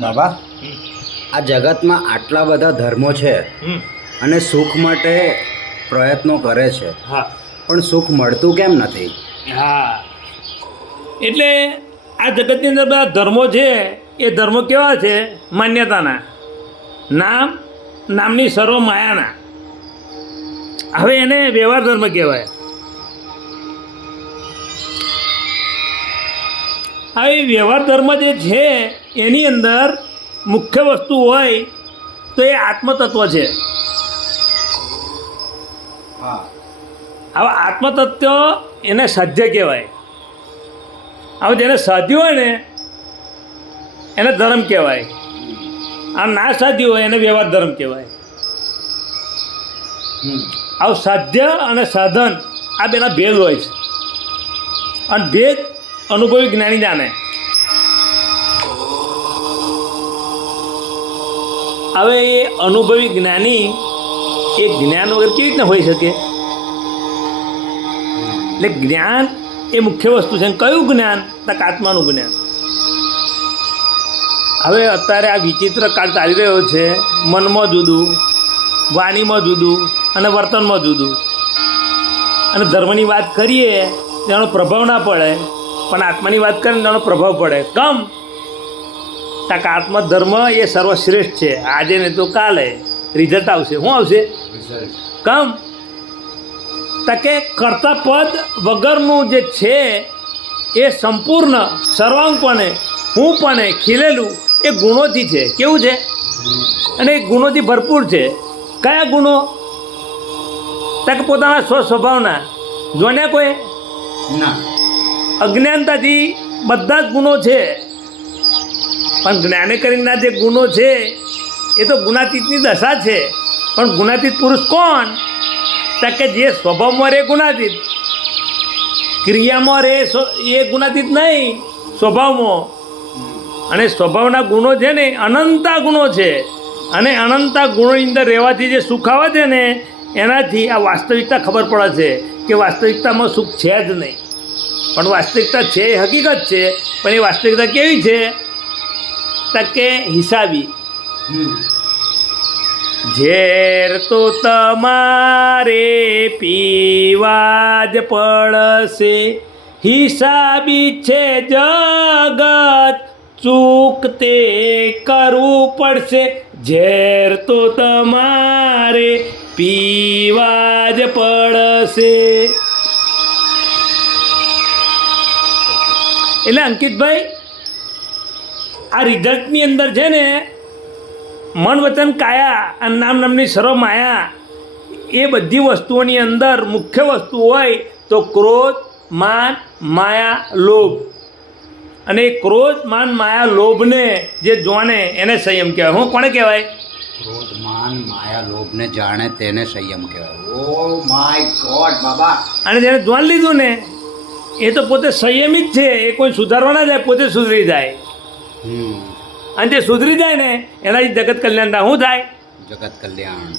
બાબા, આ જગતમાં આટલા બધા ધર્મો છે અને સુખ માટે પ્રયત્નો કરે છે, હા પણ સુખ મળતું કેમ નથી? હા, એટલે આ જગતની અંદર બધા ધર્મો છે. એ ધર્મો કેવા છે? માન્યતાના, નામની સર્વ માયાના. હવે એને વ્યવહાર ધર્મ કહેવાય. હવે વ્યવહાર ધર્મ જે છે એની અંદર મુખ્ય વસ્તુ હોય તો એ આત્મતત્વ છે. હા, હવે આત્મતત્વ એને સાધ્ય કહેવાય. હવે જેને સાધ્યું હોય ને એને ધર્મ કહેવાય. આ ના સાધ્યું હોય એને વ્યવહાર ધર્મ કહેવાય. આવું સાધ્ય અને સાધન આ બેના ભેદ હોય છે, અને ભેદ અનુભવી જ્ઞાની જાણે. હવે એ અનુભવી જ્ઞાની એ જ્ઞાન વગર કેવી રીતના હોઈ શકે? એટલે જ્ઞાન એ મુખ્ય વસ્તુ છે. કયું જ્ઞાન? તક આત્માનું જ્ઞાન. હવે અત્યારે આ વિચિત્ર કાળ ચાલી રહ્યો છે. મનમાં જુદું, વાણીમાં જુદું અને વર્તનમાં જુદું. અને ધર્મની વાત કરીએ તેનો પ્રભાવ ના પડે, પણ આત્માની વાત કરીએ તેનો પ્રભાવ પડે. કમ તક આત્મધર્મ એ સર્વશ્રેષ્ઠ છે. આજે નહીં તો કાલે રિઝલ્ટ આવશે. શું આવશે? કમ તકે કર્તા પદ વગરનું જે છે એ સંપૂર્ણ સર્વાંગપણે હુંપણે ખીલેલું એ ગુણોથી છે. કેવું છે? અને એ ગુણોથી ભરપૂર છે. કયા ગુણો? તક પોતાના સ્વસ્વભાવના. જોને કોઈ ના, અજ્ઞાનતાથી બધા જ ગુણો છે, પણ જ્ઞાને કરીના જે ગુણો છે એ તો ગુણાતીતની દશા છે. પણ ગુણાતીત પુરુષ કોણ? કે જે સ્વભાવમાં રહે ગુણાતીત, ક્રિયામાં રહે એ ગુણાતીત નહીં, સ્વભાવમાં. અને સ્વભાવના ગુણો છે ને અનંતા ગુણો છે. અને અનંતા ગુણોની અંદર રહેવાથી જે સુખ આવે છે ને એનાથી આ વાસ્તવિકતા ખબર પડે છે કે વાસ્તવિકતામાં સુખ છે જ નહીં. પણ વાસ્તવિકતા છે એ હકીકત છે, પણ એ વાસ્તવિકતા કેવી છે? કે હિસાબી. ઝેર તો તમારે પીવા જ પડશે, હિસાબી છે જગત, ચૂક તે કરવું પડશે. ઝેર તો તમારે પીવા જ પડશે. એટલે અંકિતભાઈ, આ રિઝલ્ટની અંદર છે ને મન વચન કાયા અને નામની સર્વ માયા એ બધી વસ્તુઓની અંદર મુખ્ય વસ્તુ હોય તો ક્રોધ, માન, માયા, લોભ. અને એ ક્રોધ, માન, માયા, લોભને જે જાણે એને સંયમ કહેવાય. હું કોને કહેવાય? ક્રોધ, માન, માયા, લોભને જાણે તેને સંયમ કહેવાય. ઓ માય ગોડ બાબા! અને જેને જાણ લીધું ને એ તો પોતે સંયમી જ છે. એ કોઈ સુધારવા ના જાય, પોતે સુધરી જાય. અને જે સુધરી જાય ને એનાથી જગત કલ્યાણ થાય. શું થાય? જગત કલ્યાણ.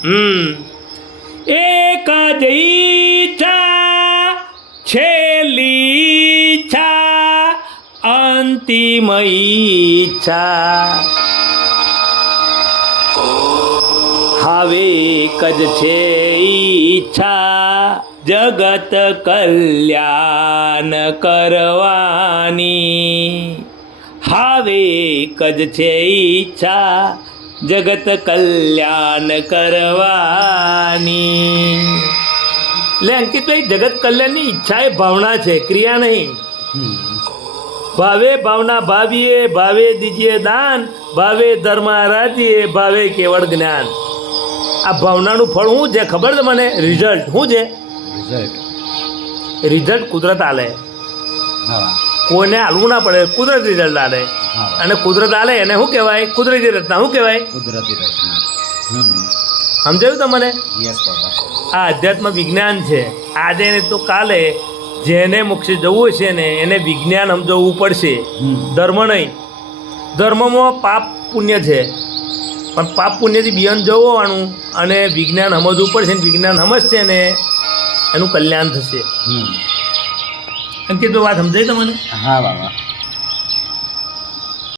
એક જ ઈચ્છા, છેલ્લી ઈચ્છા, અંતિમ ઈચ્છા. હવે એક જ છે ઈચ્છા, જગત કલ્યાણ કરવાની. હવે એક જ છે ઈચ્છા, જગત કલ્યાણ કરવાની. એટલે અંકિતભાઈ, જગત કલ્યાણની ઈચ્છા એ ભાવના છે, ક્રિયા નહીં. ભાવે ભાવના ભાવીએ, ભાવે દીજીએ દાન, ભાવે ધર્મ રાજ્યે, ભાવે કેવળ જ્ઞાન. આ ભાવનાનું ફળ શું છે ખબર છે મને? રિઝલ્ટ. શું છે રિઝલ્ટ? કુદરત આલે. કોઈને હાલવું ના પડે, કુદરત રિઝલ્ટ આલે. અને કુદરત આલે એને શું કહેવાય? કુદરતી રચના. શું કહેવાય? કુદરતી રચના. સમજાયું તમને? યસ બાબા. આ અધ્યાત્મ વિજ્ઞાન છે. આજે ને તો કાલે જેને મોક્ષે જવું છે ને એને વિજ્ઞાન સમજવું પડશે, ધર્મ નહીં. ધર્મમાં પાપ પુણ્ય છે, પણ પાપ પુણ્યથી બિયોન જવાનું અને વિજ્ઞાન સમજવું પડશે. વિજ્ઞાન સમજશે ને એનું કલ્યાણ થશે. અંકિત વાત સમજાય તમને? હા બાબા.